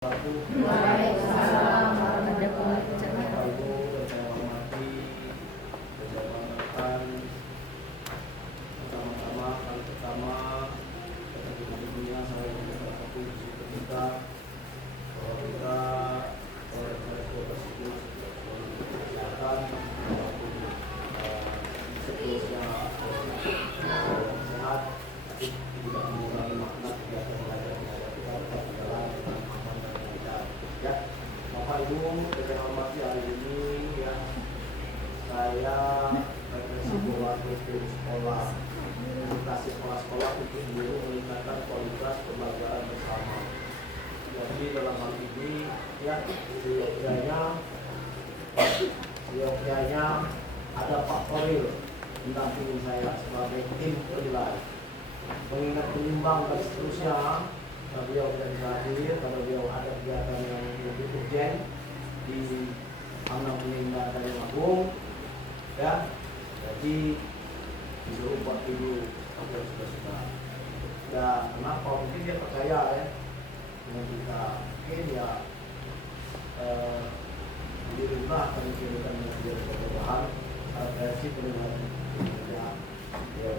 Waalaikumsalam warahmatullahi wabarakatuh. Bapak Ibu yang saya hormati, rekan-rekan, pertama-tama kali pertama kita dunia saya mengucapkan satu kita bahwa kita oleh Direktur tersebut kesehatan maupun seterusnya sehat tidak mengurangi makna kegiatan belajar mengajar kita tetap berjalan dengan aman dan lancar. Ya, Bapak Ibu yang saya hormati, hari ini ya saya refleksi bahwa kurikulum sekolah, edukasi sekolah-sekolah untuk guru meningkatkan kualitas pembelajaran bersama. Jadi dalam hal ini ya seyogyanya ada Pak Koril mendampingi saya sebagai tim penilai. Mengingat penimbang dan seterusnya, beliau tidak bisa hadir karena beliau ada kegiatan yang lebih urgent di Anak Peninggal dari Agung, ya. Jadi disuruh buat dulu apa sudah. Ya, kenapa? Mungkin dia percaya ya dengan kita. Mungkin ya di rumah akan dikirimkan menjadi perubahan versi penilaian. Ya.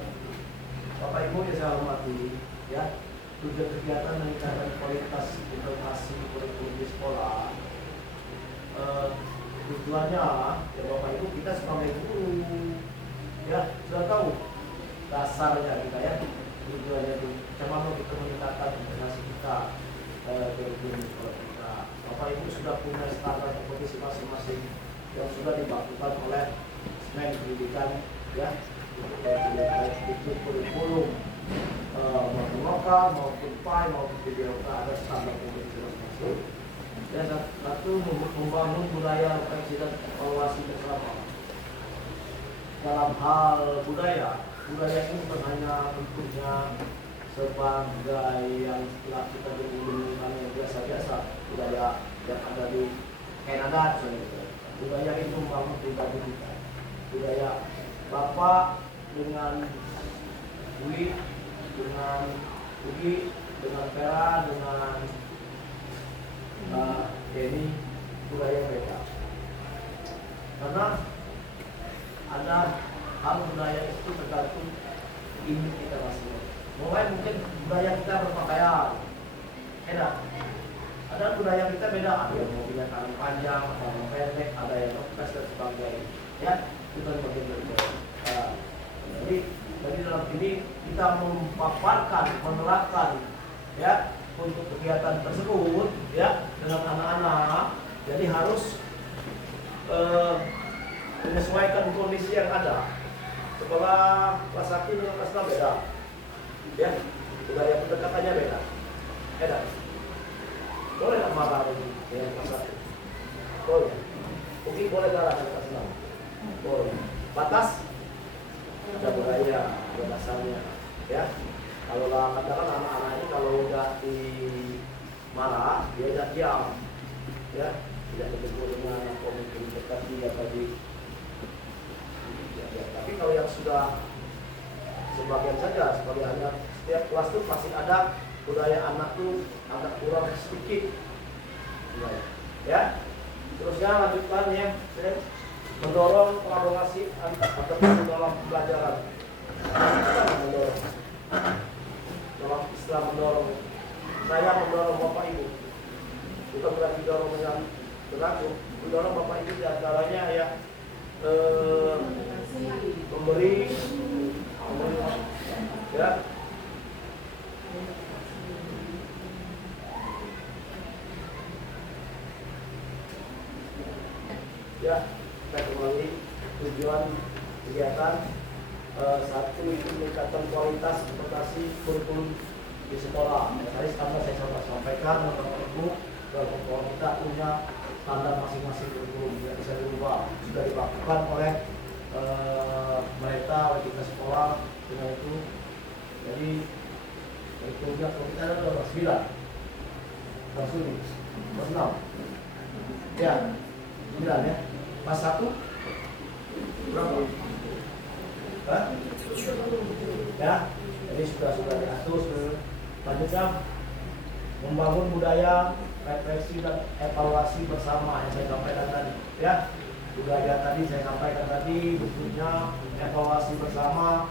Bapak Ibu yang saya hormati, ya, tujuan kegiatan meningkatkan kualitas edukasi kurikulum di sekolah. Tujuannya, ya Bapak Ibu, kita sebagai guru, ya sudah tahu dasarnya kita ya. Tujuannya itu, bagaimana kita meningkatkan edukasi kita kurikulum sekolah kita. Bapak Ibu sudah punya standar kompetisi masing-masing yang sudah dilakukan oleh Semen Pendidikan, ya. Itu kurikulum maupun lokal maupun PAI maupun PDOK ada standar kompetisi masing-masing. Ya, satu membangun budaya refleksi dan evaluasi bersama. Dalam hal budaya ini bukan hanya bentuknya sebagai yang telah kita dulu yang biasa-biasa, budaya yang ada di Kanada, budaya itu membangun pribadi kita. Budaya Bapak dengan Dwi, dengan Ugi, dengan Vera, dengan Denny, budaya mereka. Karena ada hal budaya itu tergantung ini kita masing-masing. Mulai mungkin budaya kita berpakaian, beda. Ada budaya kita beda, ada yang mobilnya tangan panjang, ada yang pendek, ada yang ngepres dan sebagainya. Ya, itu bagian dari budaya. Jadi dalam ini kita memaparkan, menerapkan ya untuk kegiatan tersebut ya dengan anak-anak. Jadi harus menyesuaikan kondisi yang ada. Sekolah kelas 1 dengan kelas 6 beda. Ya, budaya pendekatannya beda. Beda. Boleh nggak marah ini dengan kelas 1? Boleh. Mungkin boleh marah dengan kelas 6. Boleh. Batas ada budaya, ada dasarnya, ya. Kalau katakan anak-anak ini kalau udah dimarah, dia udah diam, ya, tidak ditegur dengan komunikasi tetapi ya tadi. Ya. Tapi kalau yang sudah sebagian saja, hanya setiap kelas tuh pasti ada budaya anak tuh agak kurang sedikit, ya. Terusnya lanjutkan ya. Mendorong kolaborasi antar dalam pembelajaran. Kita mendorong dalam istilah mendorong. Saya mendorong Bapak Ibu, bukan berarti dorong dengan berlaku. Mendorong Bapak Ibu diantaranya ya memberi ya. Ya, kita kembali tujuan kegiatan satu itu meningkatkan kualitas edukasi kurikulum di sekolah. Tadi standar saya sampaikan Bapak Ibu bahwa kita punya standar masing-masing kurikulum yang bisa dirubah, sudah dilakukan oleh mereka oleh kita sekolah dengan itu. Jadi kurikulumnya kita ada 9 langsung 6 ya 9 ya. Pas 1 berapa? Hah? Ya, jadi sudah diatur. Lanjutkan. membangun budaya refleksi dan evaluasi bersama yang saya sampaikan tadi, ya. Budaya tadi saya sampaikan tadi, bentuknya evaluasi bersama.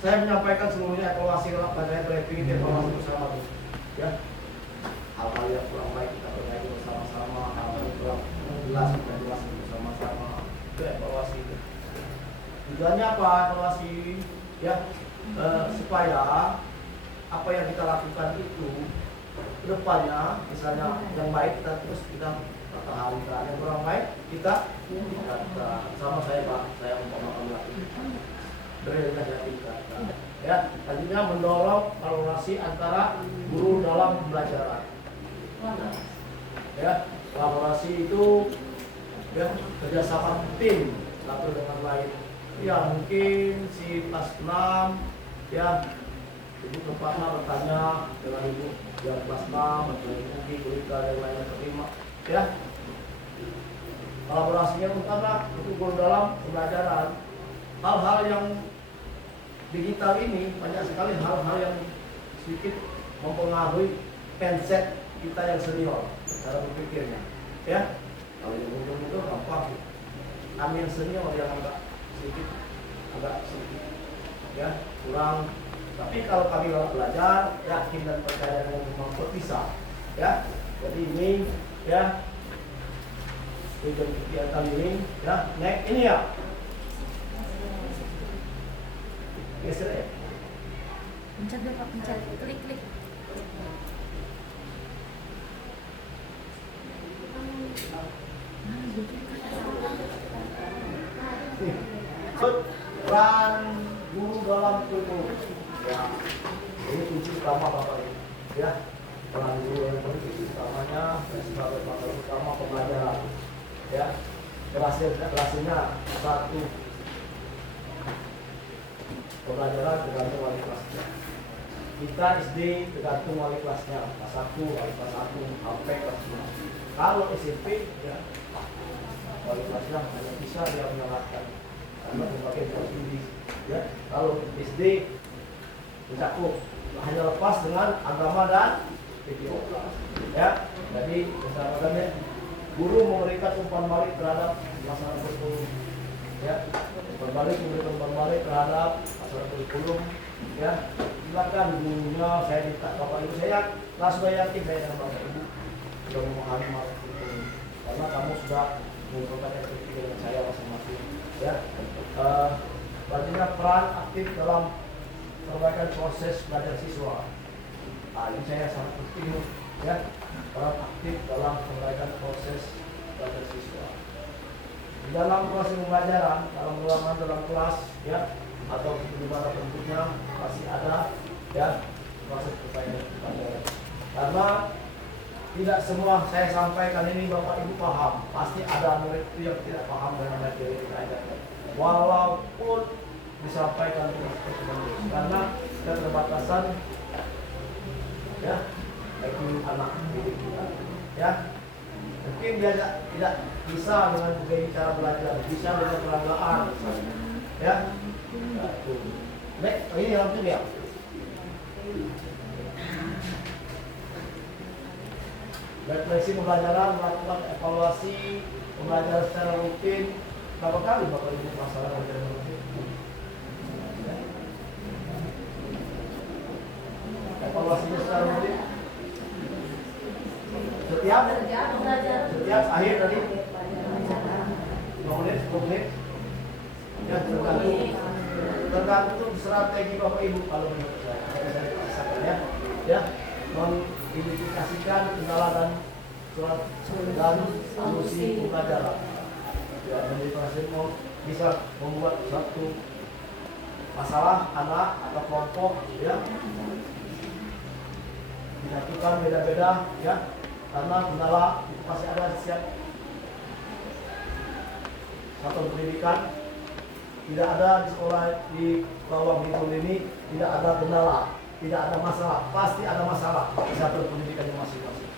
Saya menyampaikan seluruhnya evaluasi pada briefing evaluasi bersama, ya. Hal-hal yang kurang baik kita perbaiki bersama-sama, hal-hal yang kurang jelas kita jelaskan bersama-sama. Itu evaluasi itu. Tujuannya apa evaluasi? Ya, supaya apa yang kita lakukan itu kedepannya, misalnya yang baik kita terus kita pertahankan, yang kurang baik kita sama saya Pak, saya umpamakan lagi ya. Selanjutnya mendorong kolaborasi antara guru dalam pembelajaran. Ya, kolaborasi itu ya kerjasama tim satu dengan lain. Ya mungkin si kelas 6 ya ibu tempatnya bertanya dengan ibu yang kelas 6 atau ibu gurita dan lainnya terima ya. Kolaborasinya utama untuk guru dalam pembelajaran. Hal-hal yang digital ini banyak sekali hal-hal yang sedikit mempengaruhi mindset kita yang senior cara berpikirnya ya. Kalau yang muda itu gampang, kami yang senior yang agak sedikit ya kurang. Tapi kalau kami belajar yakin dan percaya dengan kemampuan bisa ya. Jadi ini ya tujuan kegiatan ini ya. Next ini ya geser ya. Pencet dulu Pak, pencet, klik. Peran guru dalam kurikulum ya. Ini kunci utama Bapak Ibu ya. Peran guru yang kunci utamanya sebagai faktor utama pembelajaran ya. Berhasilnya satu, pembelajaran tergantung wali kelasnya. Kita SD tergantung wali kelasnya, kelas 1, wali kelas 1 sampai kelas 5. Kalau SMP ya wali kelasnya hanya bisa dia menerapkan karena berbagai studi ya. Kalau SD mencakup hanya lepas dengan agama dan video ya. Jadi misalnya guru memberikan umpan balik terhadap masalah kurikulum ya. Memberikan umpan balik terhadap masalah kurikulum ya. Silakan gurunya, saya minta Bapak Ibu, saya sudah yakin saya dan Bapak Ibu sudah memahami masalah kurikulum karena kamu sudah mengumpulkan aktivitas dengan saya masing-masing ya. Selanjutnya peran aktif dalam perbaikan proses belajar siswa. Ini saya sangat penting ya, peran aktif dalam perbaikan proses belajar siswa. Di dalam proses pembelajaran, dalam ruangan dalam kelas ya, atau di mana bentuknya masih ada ya proses perbaikan pembelajaran. Karena tidak semua saya sampaikan ini Bapak Ibu paham. Pasti ada murid itu yang tidak paham dengan materi yang saya ajarkan. Walaupun disampaikan dengan seperti karena keterbatasan ya bagi anak didik kita ya. Mungkin dia tidak bisa dengan gaya cara belajar, bisa dengan peranggaan ya. Baik, ini langsung ya. Refleksi pembelajaran, melakukan evaluasi pembelajaran secara rutin. Berapa kali Bapak Ibu masalah pembelajaran rutin? Evaluasinya secara rutin setiap akhir tadi 5 menit, 10 menit ya, tergantung strategi Bapak Ibu. Kalau menurut saya paksakan ya mengidentifikasikan kendala dan solusi pembelajaran ya. Jadi mau bisa membuat satu masalah anak atau kelompok ya disatukan beda-beda ya, karena kendala itu pasti ada setiap satu pendidikan. Tidak ada di sekolah di bawah Bintang ini tidak ada kendala, tidak ada masalah, pasti ada masalah di satu pendidikannya masing-masing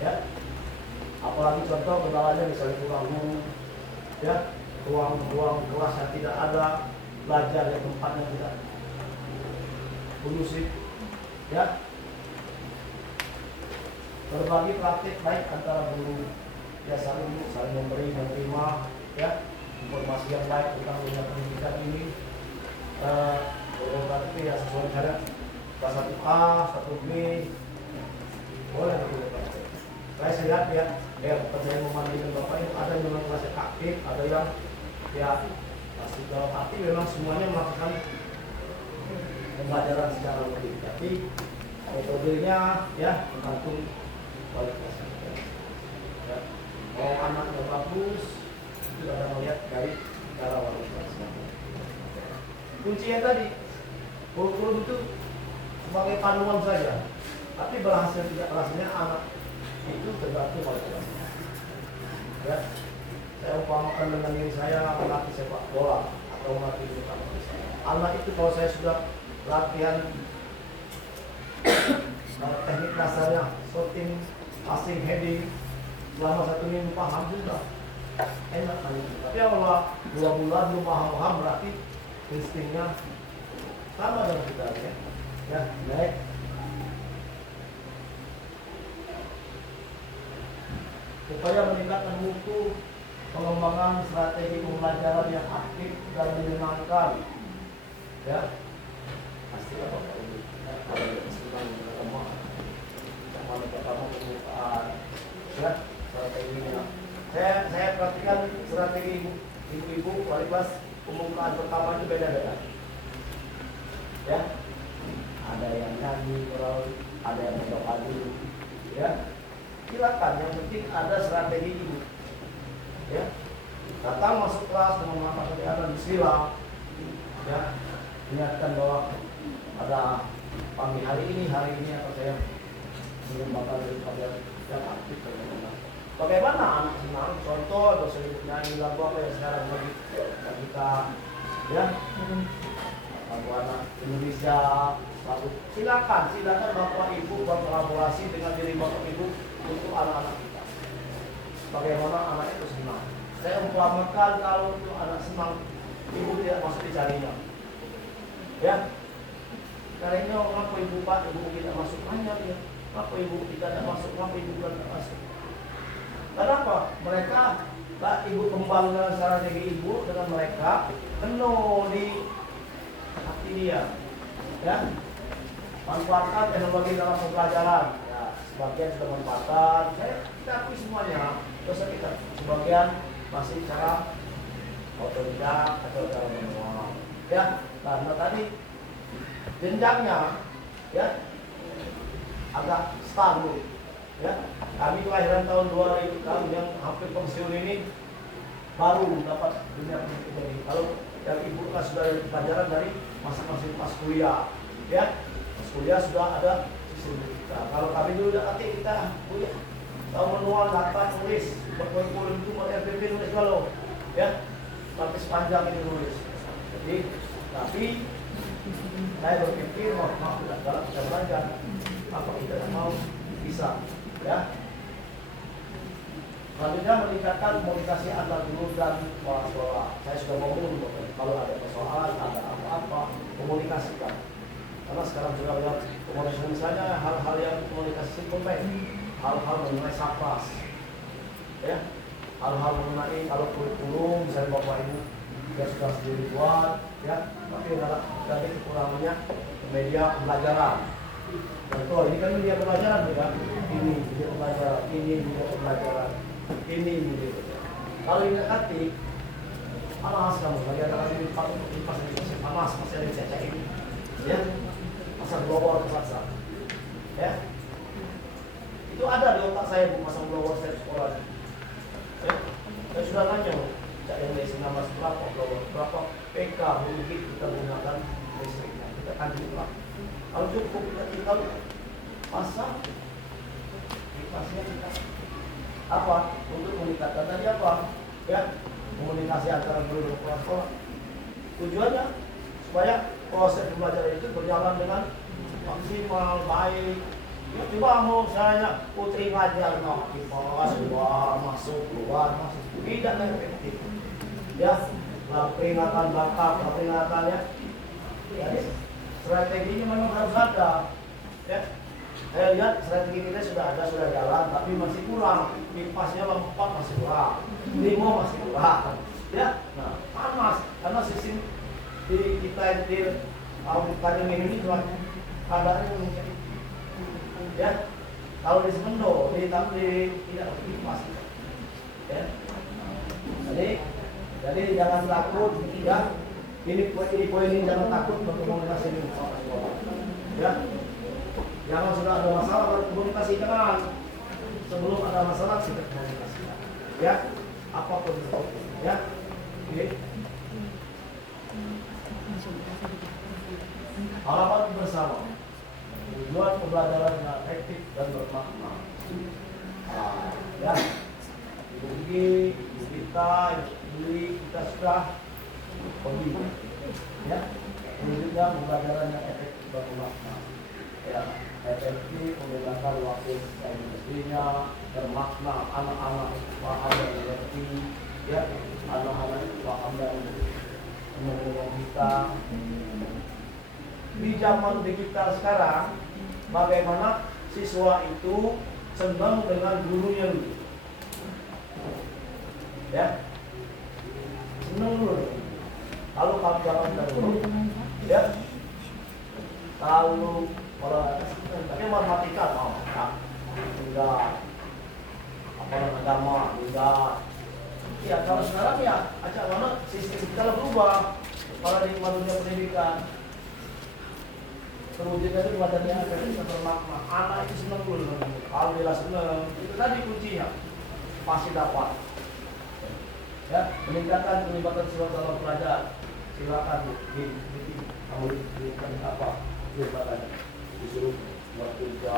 ya. Apalagi contoh kendalanya misalnya kurang guru ya, ruang kelas yang tidak ada, belajar yang tempatnya tidak kondusif ya. berbagi praktik baik antara guru, ya saling memberi menerima, ya informasi yang baik tentang dunia pendidikan ini. Berarti ya sesuai cara kelas 1A, 1B, boleh begitu Pak. Saya lihat ya percaya memandikan Bapak itu ada yang memang kelas aktif, ada yang ya masih dalam arti memang semuanya melakukan pembelajaran secara lebih, tapi metodenya ya tergantung kualitasnya. Ya. Mau anaknya bagus, itu ada melihat dari cara wali kelasnya. Kuncinya tadi, kurikulum itu sebagai panduan saja, tapi berhasil tidak berhasilnya anak itu tergantung wali kelasnya. Ya, saya umpamakan dengan diri saya melatih sepak bola atau melatih bulu tangkis. Anak itu kalau saya sudah latihan teknik dasarnya, shooting, passing, heading selama 1 minggu paham sudah enak kan itu. Tapi kalau 2 bulan belum paham berarti instingnya sama dengan kita ya naik. Supaya meningkatkan mutu, pengembangan strategi pembelajaran yang aktif dan menyenangkan, ya pasti Bapak Ibu kalau senang beragama sama pertama pembukaan, ya strateginya. Saya perhatikan strategi ibu-ibu wali kelas pembukaan pertama itu beda-beda, ya ada yang nyanyi, ada yang berdoa dulu, ya. Silakan, yang penting ada strategi ibu. Ya, datang masuk kelas dengan mata kegiatan bismillah. Ya, ingatkan bahwa ada pagi hari ini atau saya mengembangkan daripada yang aktif bagaimana. Bagaimana anak senang? Contoh dosen ibu nyanyi lagu apa yang sekarang bagi kita, ya lagu anak Indonesia. Lalu silakan bapak ibu berkolaborasi dengan diri bapak ibu untuk anak-anak kita. Bagaimana anak itu senang. Saya umpamakan kalau untuk anak senang, ibu tidak masuk dicarinya. Ya, carinya ngapa ibu pak, ibu tidak masuk hanya dia. Ngapa ibu tidak masuk, ngapa ibu tidak masuk. Kenapa? Mereka, ibu kembangkan strategi ibu dengan mereka penuh di hati dia. Ya, manfaatkan teknologi dalam pembelajaran. Sebagian sudah manfaatkan, kita akui semuanya. Terus kita sebagian masih cara otodidak atau cara manual. Ya, karena tadi jenjangnya ya agak stabil. Ya, kami kelahiran tahun 2000, kami yang hampir pensiun ini baru dapat dunia pendidikan ini. Kalau yang ibu kan sudah pelajaran dari masing-masing pas kuliah, ya, pas kuliah sudah ada. Nah, kalau kami dulu kita kuliah tahu manual, data, tulis, berkurikulum itu RPP nulis kalau ya sampai sepanjang ini nulis. Jadi tapi saya berpikir maaf tidak galak bisa belajar, apa kita tidak mau bisa, ya. Selanjutnya meningkatkan komunikasi antar guru dan kepala sekolah. Saya sudah ngomong kalau ada persoalan, ada apa-apa, komunikasikan. Karena sekarang juga lihat komunikasi misalnya hal-hal yang komunikasi simpel, hal-hal mengenai sapras, ya, hal-hal mengenai kalau kurikulum misalnya bapak ibu juga sudah sendiri buat, ya, tapi dari kekurangannya media pembelajaran. Contoh ini kan media pembelajaran juga, ini media pembelajaran, ini media pembelajaran, ini media pembelajaran. Kalau ini ketik, alas kamu bagi anak ini pas ini alas masih ada yang saya cek ini, ya. Pasang blower ke pasar, ya itu ada di otak saya bu, pasang blower setiap sekolah, ya. Saya sudah nanya cak yang listrik nama berapa PK mungkin kita gunakan listriknya, kita kan juga kalau cukup kita pasang dikasihnya kita apa untuk meningkatkan tadi apa, ya komunikasi antara guru dan kepala sekolah. Tujuannya supaya proses pembelajaran itu berjalan dengan maksimal, baik. Ya, coba mau saya putri ngajar di kelas keluar masuk tidak efektif. Ya, peringatan bakat, peringatannya. Jadi strateginya memang harus ada. Ya, Saya lihat strategi kita sudah jalan, tapi masih kurang. Kipasnya lompat masih kurang, limo masih kurang. Ya, nah panas karena sistem di kita di kabupaten ini cuma kadarnya mungkin. Ya, kalau di Semendo, tidak kipas. Ya, jadi jangan takut. Ya, ini poin ini jangan takut berkomunikasi dengan sekolah. Ya. Jangan sudah ada masalah baru komunikasikan. Sebelum ada masalah kita komunikasikan. Ya, apapun itu. Ya, oke. Harapan bersama. Tujuan pembelajaran yang efektif dan bermakna. Ya, ibu kita sudah pergi. Ya, ini juga pembelajaran yang efektif dan bermakna. Ya, efektif menggunakan waktu yang mestinya, bermakna, anak-anak paham dan mengerti, ya, anak-anak paham dan mengenal kita. Di zaman digital sekarang, bagaimana siswa itu senang dengan gurunya dulu, ya, senang dulu. Kalau kamu zaman dahulu, ya, kalau tapi matematika mau enggak, agama enggak. Ya kalau sekarang ya acak mana sistem kita berubah. Paradigma dunia pendidikan terwujudnya itu badannya efektif bermakna. Anak itu senang dulu dengan itu. Alhamdulillah senang. Itu tadi kuncinya pasti dapat. Ya, meningkatkan pelibatan siswa dalam belajar. Silakan di apa kebebasannya, disuruh buat kerja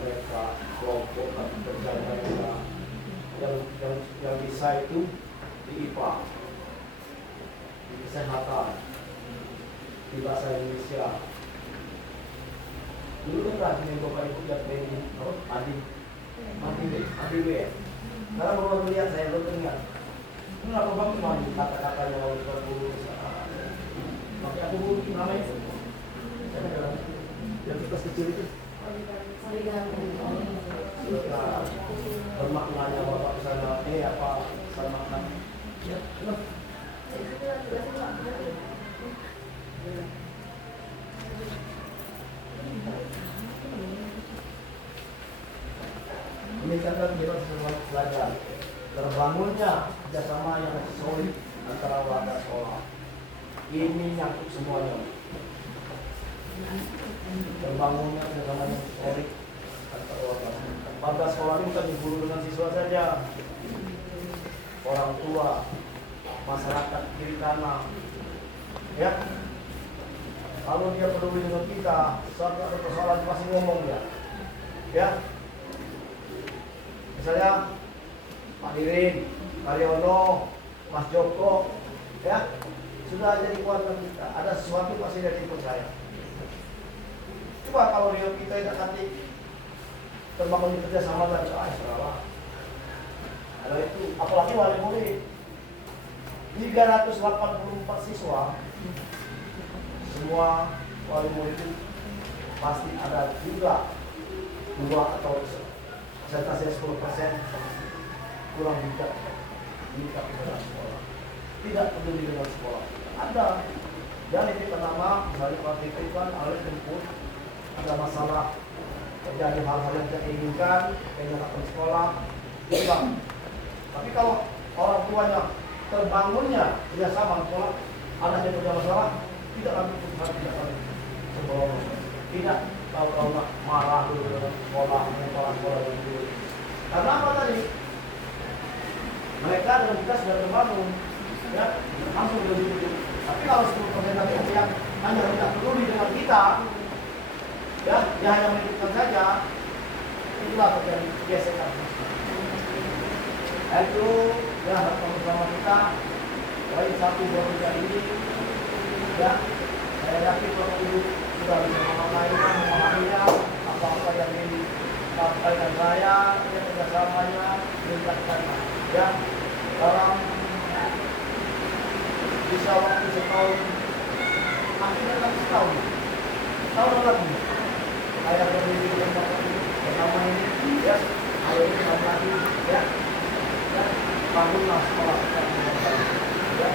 mereka, kelompok kerja mereka yang bisa itu di IPA, di kesehatan, di bahasa Indonesia. Dulu kan ini Bapak Ibu lihat ini, Adi B. Karena baru lihat saya belum ingat. Kenapa Bapak mau kata-katanya lalu berburu? Tapi aku butuh namanya. Yang kita kecil itu bermaknanya Bapak kesana apa sama makna ya ini kan kita semua belajar terbangunnya kerjasama yang solid antara warga sekolah ini nyangkut semuanya. Terbangunnya kerjasama yang solid antara warga sekolah ini bukan diguru dengan siswa saja, orang tua, masyarakat kiri kanan, ya. Kalau dia peduli dengan kita, saat ada persoalan pasti ngomong ya. Misalnya Pak Dirin, Karyono, Mas Joko, ya sudah jadi keluarga kita. Ada sesuatu pasti dia dipercaya. Coba kalau dia kita tidak nanti terbangun kerja sama dan salah. Ada itu, apalagi wali murid 384 siswa, semua wali murid itu pasti ada juga 2 atau persentase 10% kurang bijak dengan sekolah, tidak peduli dengan sekolah. Ada yang ini pertama misalnya partisipasi oleh jemput ada masalah terjadi hal-hal yang tidak diinginkan dengan sekolah hilang. Tapi kalau orang tuanya terbangunnya kerjasama sekolah, anaknya punya masalah, tidak lagi keputusan tidak lagi sebelum tidak tahu marah dulu dengan sekolah, sekolah dulu. Karena apa tadi? Mereka dengan kita sudah terbangun, ya langsung begitu. Tapi kalau 10% tadi yang hanya tidak peduli dengan kita, ya dia hanya mengikutkan saja, itulah terjadi gesekan. Itu ya harapan bersama kita. Poin 1, 2, 3 ini, ya saya yakin Bapak Ibu sudah bisa memahaminya apa-apa yang disampaikan saya, kerjasamanya, meningkatkannya. Ya dalam bisa waktu setahun, akhirnya kan setahun lagi. saya berdiri di tempat ini pertama ini ya, ayo ini lagi ya, ya bangunlah sekolah kita dengan baik ya,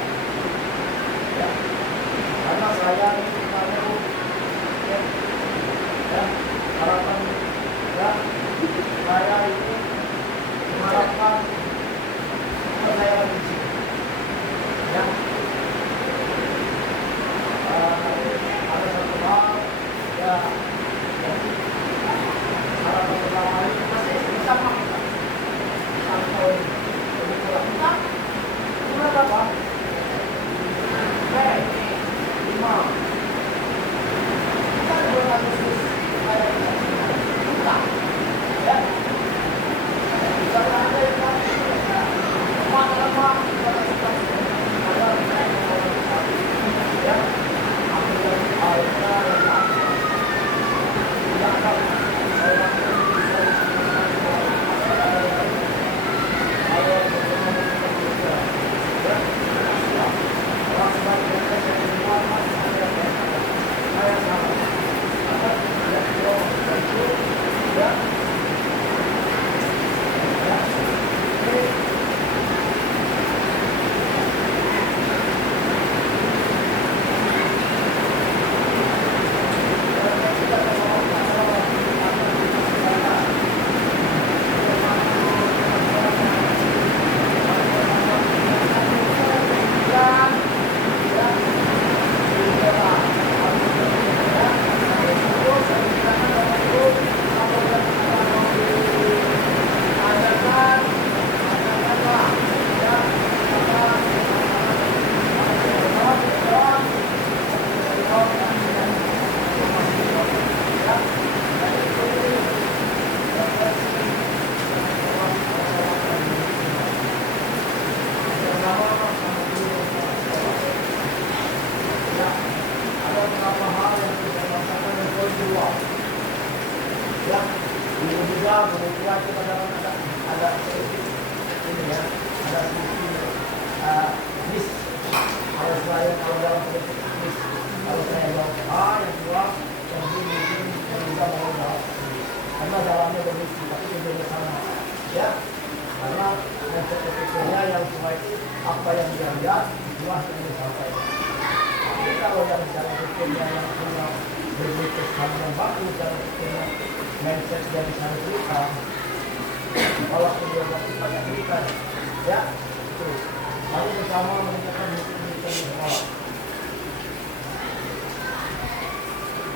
ya karena saya ini sebenarnya ya, ya harapan ya saya ini mengharapkan saya di sini ya. Ada satu hal ya, harapan pertama ini masih bersama kita sampai pulang kita berapa? Lima. Kita 2 Agustus saya kita ya. Kita ada yang lama ya.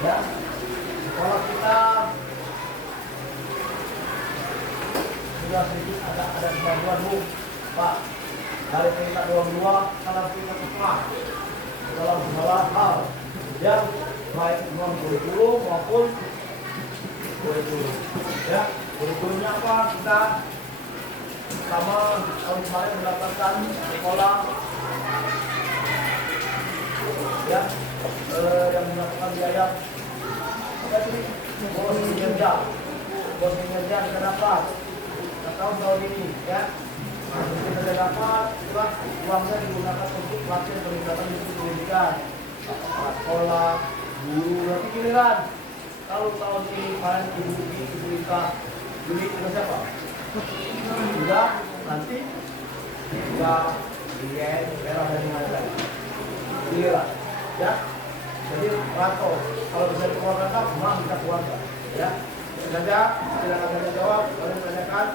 Ya, sekolah kita sudah sedikit ada kemajuan Bu, Pak. Dari peringkat 22 sekarang peringkat 4 dalam segala hal yang baik non kurikulum maupun kurikulum. Ya, kurikulumnya apa? Kita pertama tahun kemarin mendapatkan sekolah ya yang mendapatkan biaya apa sih? Bos kinerja kita dapat tahun ini ya. Kita sudah dapat uangnya digunakan untuk pelatihan peningkatan mutu pendidikan, sekolah, guru, nanti giliran. Kalau tahun ini kalian ibu Ika, unit itu siapa? Sudah nanti sudah IN, era dan lain-lain. Giliran, ya. Jadi rantau, kalau bisa dikeluarkan kan, memang kita keluarkan, ya. Saja, silakan saya jawab, kalian tanyakan.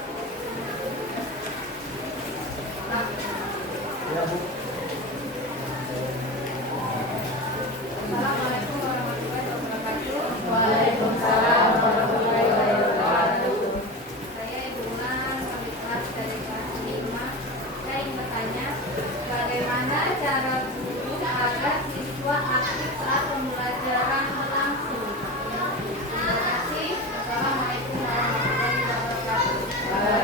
Ya Bu. Assalamualaikum warahmatullahi wabarakatuh. Waalaikumsalam warahmatullahi wabarakatuh. Saya Ibu Ulan, kami kelas dari kelas 5. Saya ingin bertanya, bagaimana cara guru agar siswa aktif saat pembelajaran langsung? Terima kasih. Assalamualaikum warahmatullahi wabarakatuh.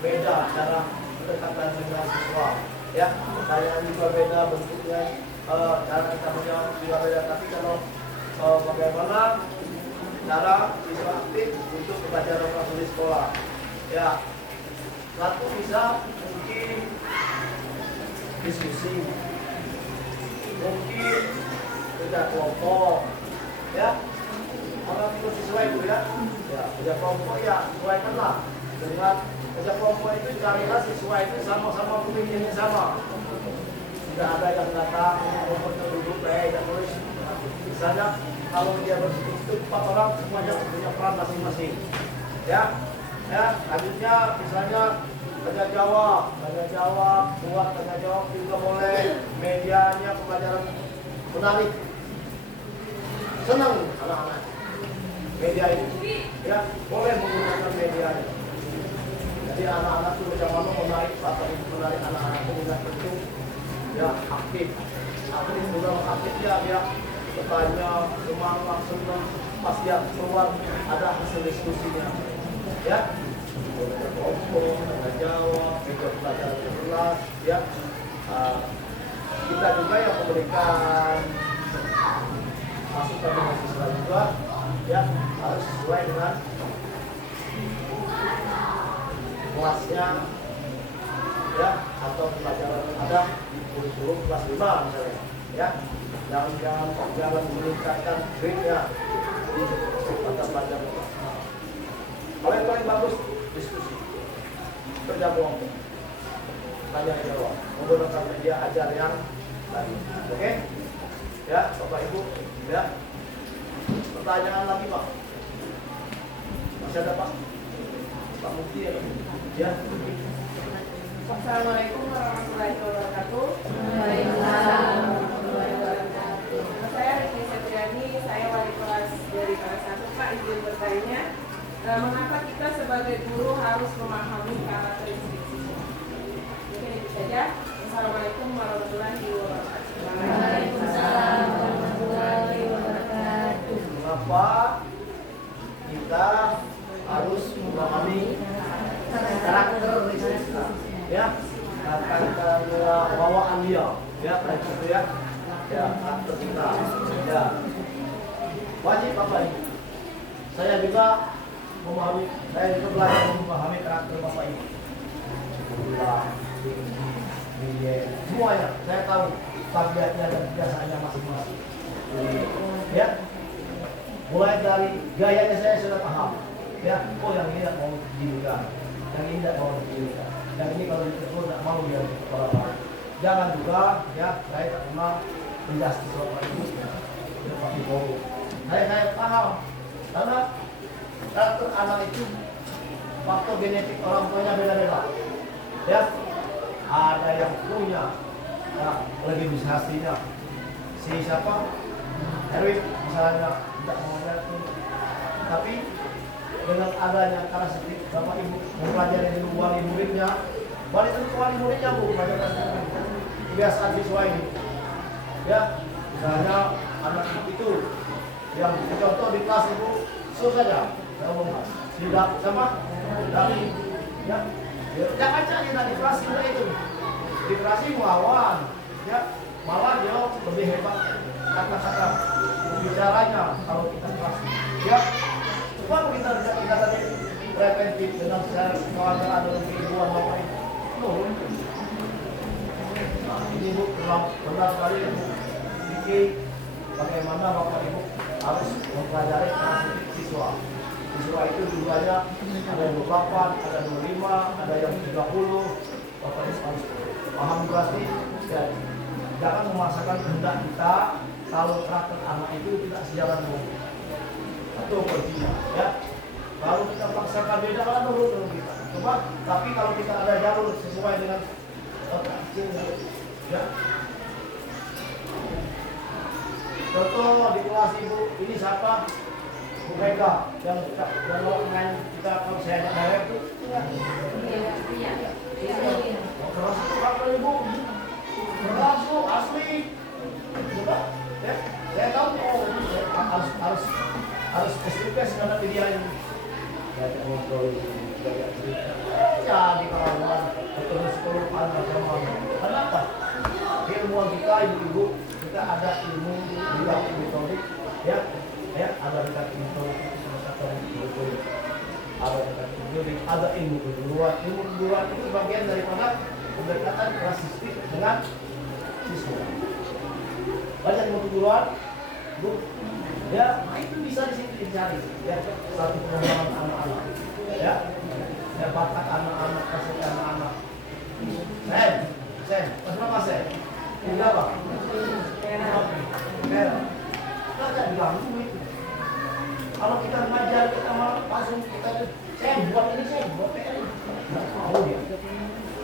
beda cara pendekatan dengan siswa. Ya, pertanyaan juga beda bentuknya, cara kita menjawab juga beda. Tapi kalau bagaimana cara siswa aktif untuk pembelajaran langsung di sekolah? Ya, satu bisa mungkin diskusi, mungkin kerja kelompok, ya. Kalau itu siswa itu ya kerja kelompok ya sesuaikanlah dengan kerja kelompok itu, carilah siswa itu sama-sama pemikiran yang sama. Tidak ada yang datang kelompok terduduk dan tulis. Misalnya kalau dia berstruktur 4 orang semuanya punya peran masing-masing. Ya, lanjutnya misalnya tanya jawab, buat tanya jawab juga boleh. Medianya pembelajaran menarik, senang anak-anak. Media ini, ya boleh menggunakan media ini. Jadi anak-anak itu bagaimana menarik anak-anak itu dengan bentuk ya aktif juga aktif dia bertanya, semangat, senang, pas dia keluar ada hasil diskusinya. Ya, kelompok, tanya jawab, juga pelajaran jelas. Ya, kita juga yang memberikan masukan dengan siswa juga. Ya, harus sesuai dengan kelasnya, ya, atau pelajaran ada di kurikulum kelas 5 misalnya, ya. Jangan meningkatkan grade-nya di mata pelajaran. Kalau yang paling bagus diskusi, kerja kelompok, tanya jawab, menggunakan media ajar yang lain. Oke? Ya, Bapak Ibu, ya. Pertanyaan lagi Pak? Masih ada Pak? Pak Mufti ya? Assalamualaikum warahmatullahi wabarakatuh. Waalaikumsalam warahmatullahi wabarakatuh. Saya Rizky Septriani, saya wali kelas dari kelas 1. Pak, izin bertanya, mengapa kita sebagai guru harus memahami karakteristik siswa? Mungkin itu saja. Assalamualaikum warahmatullahi wabarakatuh. Waalaikumsalam warahmatullahi wabarakatuh. Mengapa kita harus memahami karakteristik kita? Ya, akan bawaan dia, ya, itu ya, karakter kita, ya. Wajib Bapak Ibu. Saya juga belajar memahami karakter Bapak Ibu. Semuanya, saya tahu tabiatnya dan biasanya masing-masing. Ya, mulai dari gayanya saya sudah paham. Ya, yang ini tidak mau didirukan, yang ini tidak mau didirukan, yang ini kalau ditegur tidak mau dia orang. Jangan juga, ya, saya tak pernah menjasti Bapak Ibu. Bapak Ibu, saya paham karena karakter anak itu faktor genetik orang tuanya beda-beda. Ya, ada yang punya lebih besar hasilnya. Si siapa? Erwin misalnya tidak mau itu, tapi dengan adanya karena sedikit Bapak Ibu mempelajari dulu wali muridnya, wali muridnya Bu, belajar kebiasaan siswa ini. Ya, misalnya anak itu yang contoh di kelas Ibu, saja, tidak sama dari ya. Jangan cari di kelas itu. Di kelas melawan, ya, malah dia lebih hebat kata-kata bicaranya kalau kita kelas. Ya, baru kita tadi preventif dengan cara kewajaran dan keibuan Bapak Ibu. Nah, ini Bu, benar sekali Bu. Jadi bagaimana Bapak Ibu harus mempelajari karakteristik siswa. Siswa itu jumlahnya ada yang 28, ada 25, ada yang 30. Bapak Ibu harus paham pasti dan jangan memaksakan kehendak kita kalau karakter anak itu tidak sejalan dengan atau kuncinya, ya. Kalau kita paksakan beda kan menurut kita. Coba, tapi kalau kita ada jalur sesuai dengan ya. Contoh di kelas Ibu, ini siapa? Bu Mega yang main kita kalau saya ada daerah itu. Iya. Keras itu apa Ibu? Keras Bu, asli. Coba, ya. Saya tahu harus STP karena dia ini. banyak ngobrol, banyak cerita. Jadi kawan, ketemu 10 anak sama. Kenapa? Ilmu kita ibu-ibu, kita ada ilmu juga metode, ya, ada dekat metode, ada ilmu keguruan. Ilmu keguruan itu bagian daripada pendekatan klasistik dengan siswa. Banyak ilmu keguruan, bu, ya, itu bisa di sini dicari, ya, satu pengembangan anak-anak, ya, bakat anak-anak, kasih anak-anak. Sen, pas berapa sen? Ini apa? Merah. Nggak diganggu itu. Kalau kita ngajar, kita malah langsung kita buat PR ini. Nggak mau dia.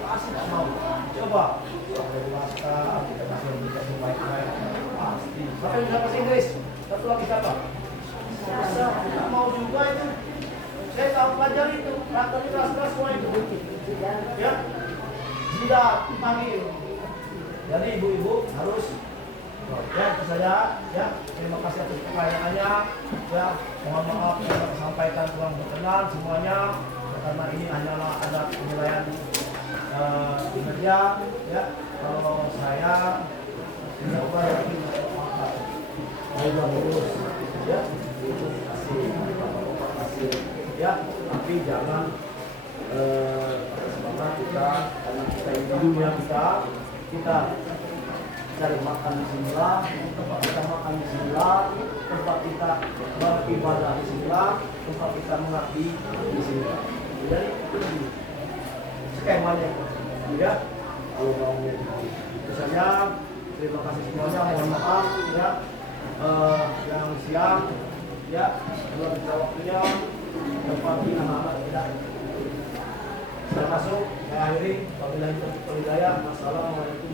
Pasti nggak mau. Coba. Sampai dewasa, kita kasih edukasi baik-baik. Pasti. Sampai bisa bahasa Inggris. Satu lagi siapa? Bisa. Nggak mau juga itu. Saya tahu pelajari itu. Rakanya keras-keras semua itu. Ya. Tidak panggil. Jadi ibu-ibu harus ya itu saja ya. Terima kasih atas pertanyaannya ya. Mohon maaf saya sampaikan kurang berkenan semuanya karena ini hanyalah ada penilaian kinerja ya. Kalau saya tidak berarti saya lulus ya. Terima kasih ya. Tapi jangan semangat kita karena kita ini dunia kita cari makan di sinilah, tempat kita makan di sinilah, tempat kita beribadah di sinilah, tempat kita mengabdi di sinilah. Jadi skemanya ya. Kalau mau itu saja. Terima kasih semuanya. Mohon maaf ya yang siang ya belum bisa waktunya tempat anak-anak tidak. Saya masuk, saya akhiri. Wabillahi taufiq wal hidayah. Wassalamualaikum.